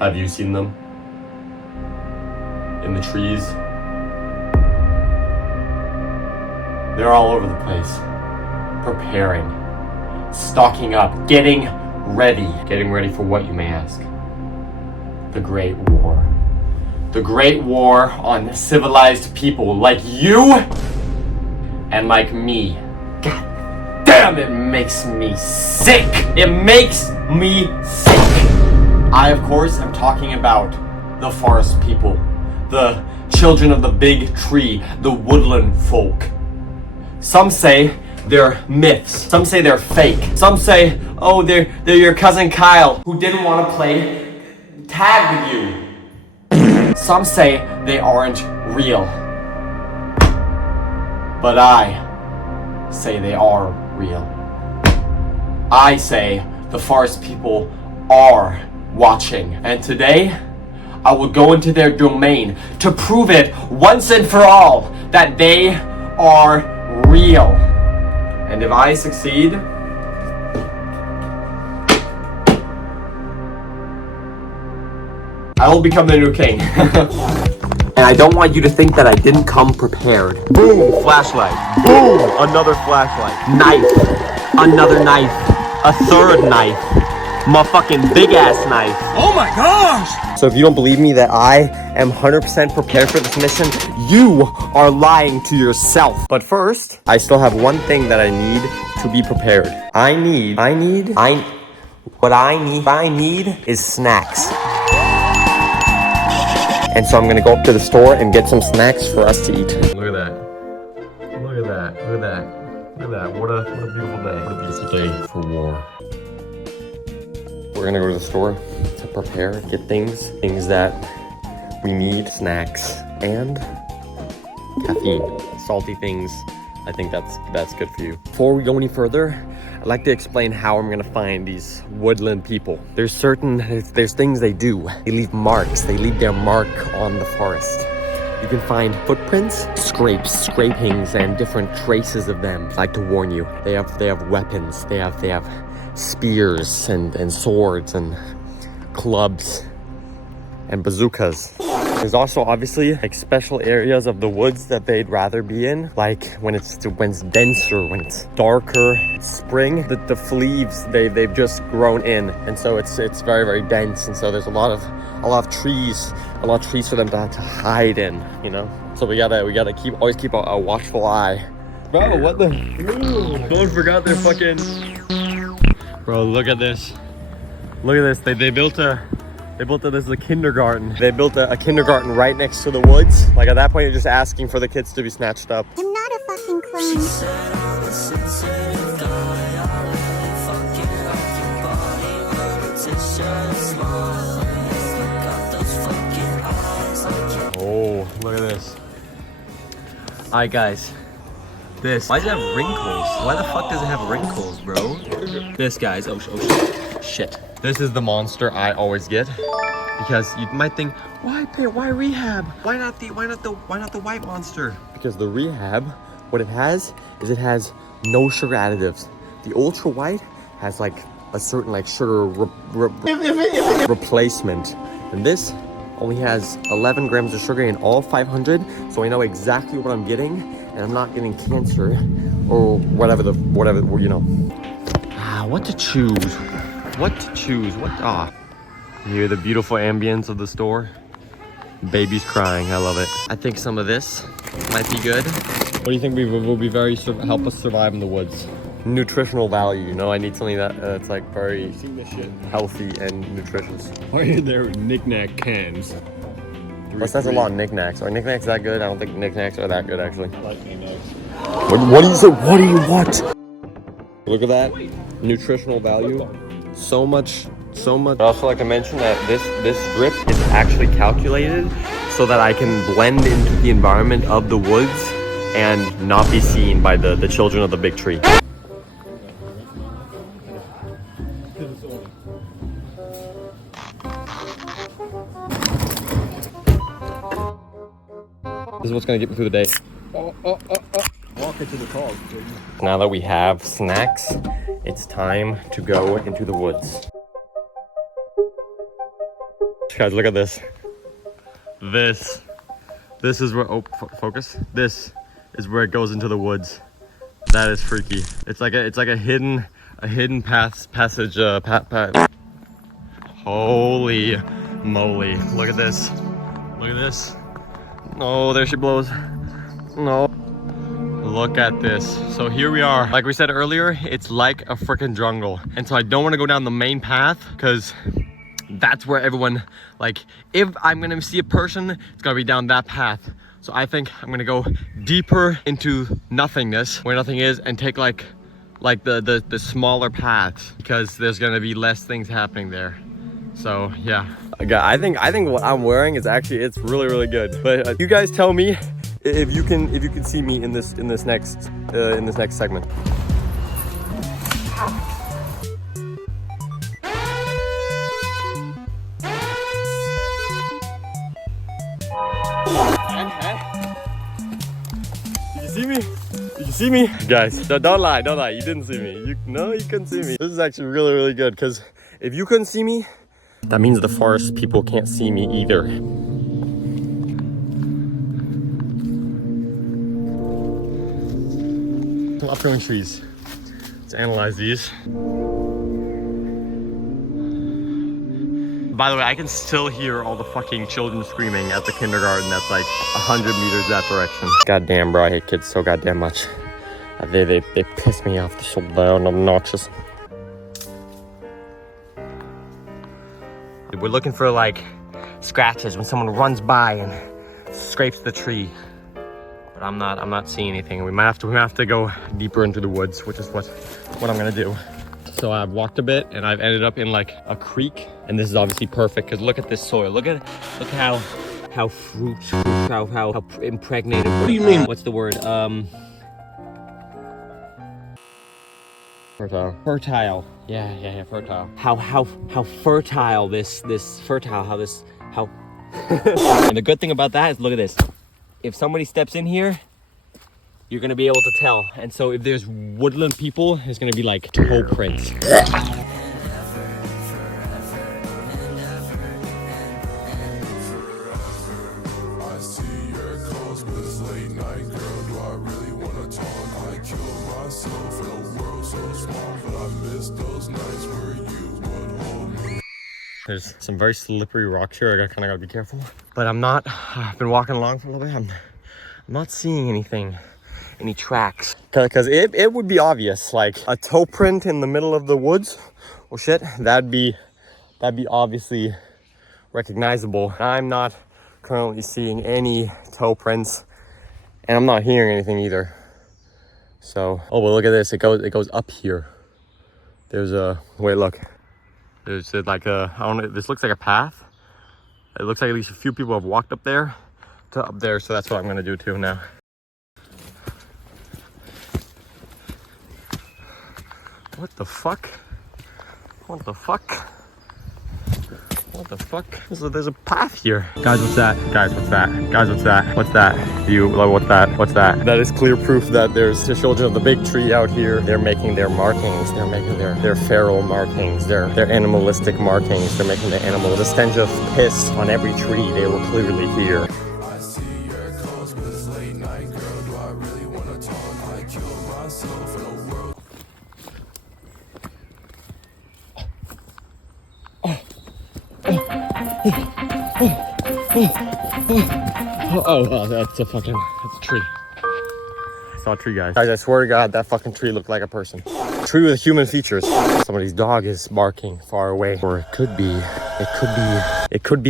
Have you seen them? In the trees? They're all over the place. Preparing. Stocking up. Getting ready. Getting ready for what, you may ask? The Great War. The Great War on civilized people like you and like me. God damn, it makes me sick. It makes me sick. I, of course, am talking about the forest people. The children of the big tree. The woodland folk. Some say they're myths. Some say they're fake. Some say, oh, they're your cousin Kyle who didn't want to play tag with you. Some say they aren't real. But I say they are real. I say the forest people are watching. And today, I will go into their domain to prove it once and for all that they are real. And if I succeed, I will become the new king. And I don't want you to think that I didn't come prepared. Boom, flashlight. Boom, another flashlight. Knife, another knife, a third knife, motherfucking big ass knife. Oh my gosh! So if you don't believe me that I am 100% prepared for this mission, you are lying to yourself. But first, I still have one thing that I need to be prepared. What I need is snacks. And so I'm gonna go up to the store and get some snacks for us to eat. Look at that. Look at that. Look at that. Look at that. What a beautiful day. What a beautiful day for war. We're gonna go to the store to prepare, get things that we need, snacks, and caffeine. Salty things. I think that's good for you. Before we go any further, I'd like to explain how I'm gonna find these woodland people. There's things they do. They leave marks. They leave their mark on the forest. You can find footprints, scrapings, and different traces of them. I'd like to warn you, they have weapons. They have spears and swords and clubs and bazookas. There's also obviously like special areas of the woods that they'd rather be in, like when it's denser, when it's darker, it's spring. The leaves they've just grown in, and so it's very, very dense, and so there's a lot of trees for them to hide in, you know. So we gotta always keep a watchful eye. Bro, what the? No one forgot their fucking. Bro, look at this. Look at this. They built this is a kindergarten. They built a kindergarten right next to the woods. Like at that point, you're just asking for the kids to be snatched up. I'm not a fucking clone. Oh, look at this. Alright guys, this. Why does it have wrinkles? Why the fuck does it have wrinkles, bro? This, guys, oh shit. This is the monster I always get, because you might think, why rehab? Why not the white monster? Because the rehab, what it has is it has no sugar additives. The ultra white has like a certain like sugar replacement, and this only has 11 grams of sugar in all 500, so I know exactly what I'm getting, and I'm not getting cancer or whatever you know. What to choose? You hear the beautiful ambience of the store? Babies crying, I love it. I think some of this might be good. What do you think will be help us survive in the woods? Nutritional value, you know, I need something that's like very healthy and nutritious. Why are there knick-knack cans? That's a lot of knickknacks. Are knickknacks that good? I don't think knickknacks are that good, actually. I like knickknacks. What do you say? What do you want? Look at that. Nutritional value. So much. I'd also like to mention that this drip is actually calculated so that I can blend into the environment of the woods and not be seen by the children of the big tree. This is what's gonna get me through the day. Walk into the car. Now that we have snacks, it's time to go into the woods. Guys, look at this. This is where, oh, focus. This is where it goes into the woods. That is freaky. It's like a hidden passage. Holy moly! Look at this. Look at this. Oh, there she blows. No. Look at this. So here we are. Like we said earlier, it's like a freaking jungle. And so I don't want to go down the main path because that's where everyone, like, if I'm gonna see a person, it's gonna be down that path. So I think I'm gonna go deeper into nothingness, where nothing is, and take like the smaller paths, because there's gonna be less things happening there. So yeah. I think what I'm wearing is actually, it's really good. But you guys tell me if you can see me in this next segment. Did you see me? Did you see me? Guys, don't lie. You didn't see me. No, you couldn't see me. This is actually really good, because if you couldn't see me, that means the forest people can't see me either. Some upcoming trees. Let's analyze these. By the way, I can still hear all the fucking children screaming at the kindergarten that's like 100 meters that direction. Goddamn, bro, I hate kids so goddamn much. They piss me off. They're so loud and obnoxious. We're looking for like scratches when someone runs by and scrapes the tree. But I'm not seeing anything. We might have to go deeper into the woods, which is what I'm gonna do. So I've walked a bit and I've ended up in like a creek, and this is obviously perfect because look at this soil. Look how impregnated. What do you mean? What's the word? Fertile. Yeah, fertile. How fertile how and the good thing about that is, look at this. If somebody steps in here, you're gonna be able to tell. And so if there's woodland people, it's gonna be like toe prints. There's some very slippery rocks here. I kinda gotta be careful. But I've been walking along for a little bit. I'm not seeing anything, any tracks. Cause it would be obvious, like a toe print in the middle of the woods. Well shit, that'd be obviously recognizable. I'm not currently seeing any toe prints, and I'm not hearing anything either. So, oh well, look at this. It goes up here. There's a, wait, look. There's like a, I don't know, this looks like a path. It looks like at least a few people have walked up there to up there, so that's what I'm gonna do too now. What the fuck? What the fuck? What the fuck? There's a path here. Guys, what's that? Guys, what's that? Guys, what's that? What's that? What's that? What's that? That is clear proof that there's the children of the big tree out here. They're making their markings. They're making their feral markings. Their animalistic markings. They're making the stench of piss on every tree. They were clearly here. I see your calls, but it's late night, girl. Do I really wanna talk? I killed myself in a world. Oh, that's a tree. I saw a tree, guys. Guys, I swear to God, that fucking tree looked like a person. Tree with human features. Somebody's dog is barking far away. Or it could be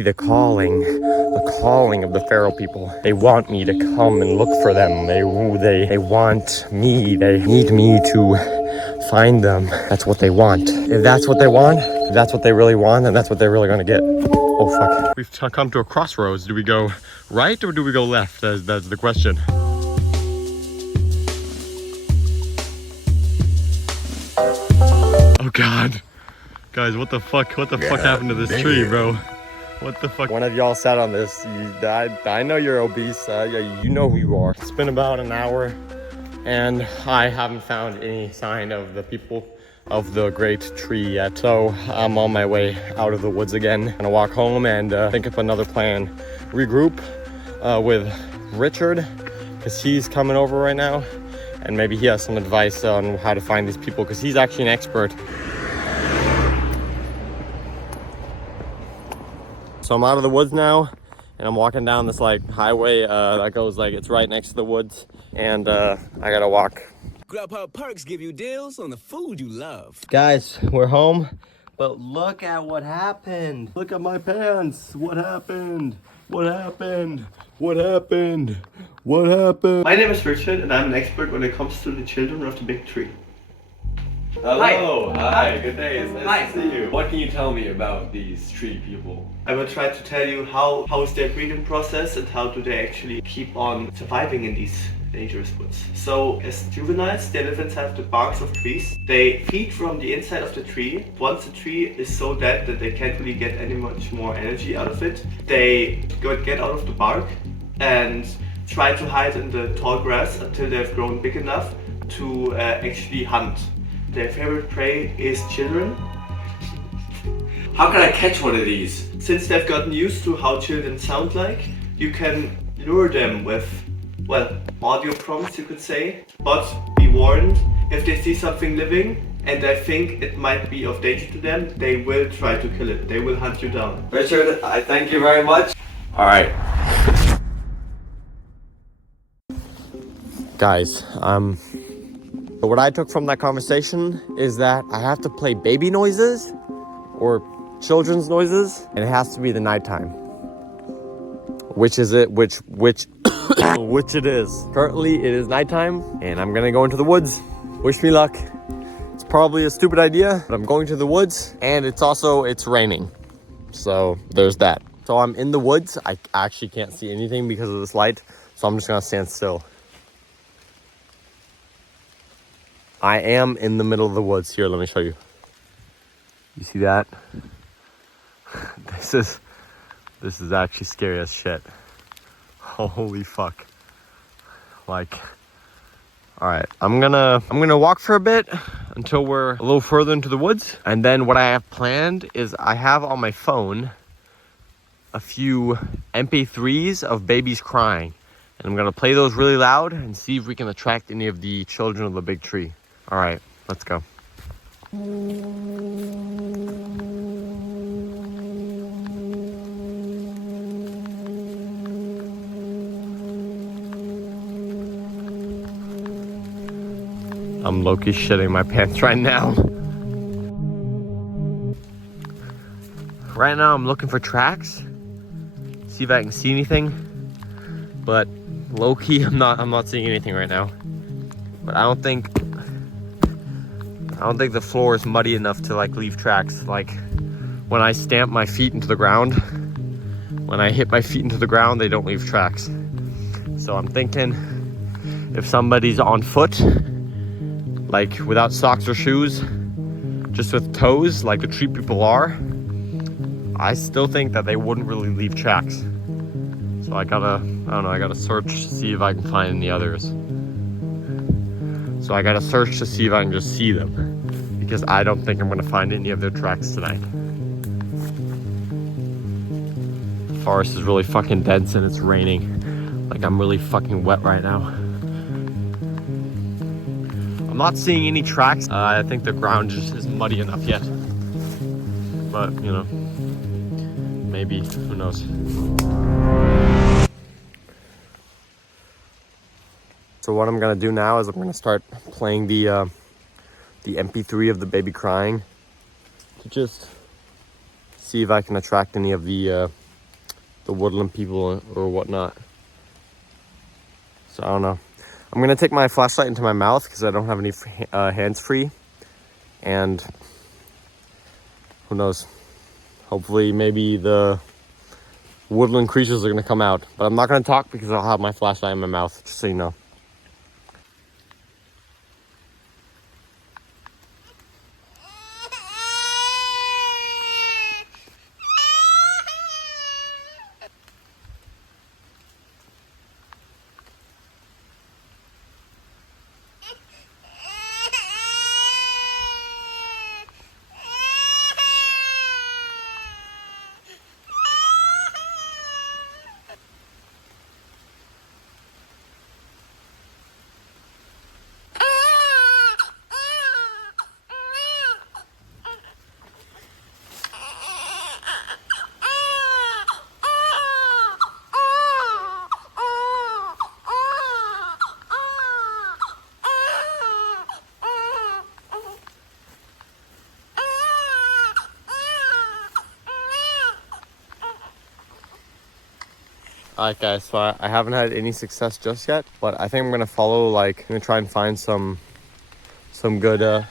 the calling of the feral people. They want me to come and look for them. They want me. They need me to find them. That's what they want. If that's what they want, if that's what they really want, then that's what they're really gonna get. Oh fuck. We've come to a crossroads. Do we go right or do we go left? That's the question. Oh God. Guys, what the fuck? What the fuck happened to this tree, bro? What the fuck? One of y'all sat on this. I know you're obese. You know who you are. It's been about an hour and I haven't found any sign of the people of the great tree yet. So I'm on my way out of the woods again. I'm gonna walk home and think up another plan. Regroup with Richard, because he's coming over right now, and maybe he has some advice on how to find these people, because he's actually an expert. So I'm out of the woods now, and I'm walking down this like highway that goes like, it's right next to the woods, and I gotta walk. Grubhub Perks give you deals on the food you love. Guys, we're home, but look at what happened. Look at my pants. What happened? What happened? What happened? What happened? My name is Richard, and I'm an expert when it comes to the children of the big tree. Hello. Hi. Good day. It's nice Hi. to see you. What can you tell me about these tree people? I will try to tell you how is their breeding process and how do they actually keep on surviving in these dangerous woods. So as juveniles, they live inside the barks of trees. They feed from the inside of the tree. Once the tree is so dead that they can't really get any much more energy out of it, they get out of the bark and try to hide in the tall grass until they've grown big enough to actually hunt. Their favorite prey is children. How can I catch one of these? Since they've gotten used to how children sound like, you can lure them with, well, audio prompts you could say. But be warned, if they see something living and they think it might be of danger to them, they will try to kill it. They will hunt you down. Richard, I thank you very much. All right. Guys, what I took from that conversation is that I have to play baby noises or children's noises, and it has to be the nighttime. Which is it? Which which it is. Currently, it is nighttime, and I'm gonna go into the woods. Wish me luck. It's probably a stupid idea, but I'm going to the woods, and it's raining. So there's that. So I'm in the woods. I actually can't see anything because of this light, so I'm just gonna stand still. I am in the middle of the woods. Here, let me show you. You see that? This is actually scary as shit. Holy fuck. Like, all right, I'm gonna walk for a bit until we're a little further into the woods. And then what I have planned is I have on my phone a few MP3s of babies crying. And I'm gonna play those really loud and see if we can attract any of the children of the big tree. All right, let's go. I'm low-key shitting my pants right now. Right now I'm looking for tracks. See if I can see anything. But low-key I'm not seeing anything right now. But I don't think the floor is muddy enough to like leave tracks. Like when I stamp my feet into the ground, when I hit my feet into the ground, they don't leave tracks. So I'm thinking if somebody's on foot, like without socks or shoes, just with toes, like the tree people are, I still think that they wouldn't really leave tracks. So I gotta search to see if I can find any others. So I gotta search to see if I can just see them, because I don't think I'm gonna find any of their tracks tonight. The forest is really fucking dense and it's raining. Like I'm really fucking wet right now. I'm not seeing any tracks. I think the ground just isn't muddy enough yet. But, you know, maybe, who knows. So what I'm gonna do now is I'm gonna start playing the MP3 of the baby crying to just see if I can attract any of the woodland people or whatnot. So I don't know. I'm gonna take my flashlight into my mouth because I don't have any hands free, and who knows, hopefully maybe the woodland creatures are gonna come out, but I'm not gonna talk because I'll have my flashlight in my mouth, just so you know. Alright guys, so I haven't had any success just yet, but I think I'm gonna follow, like, I'm gonna try and find some good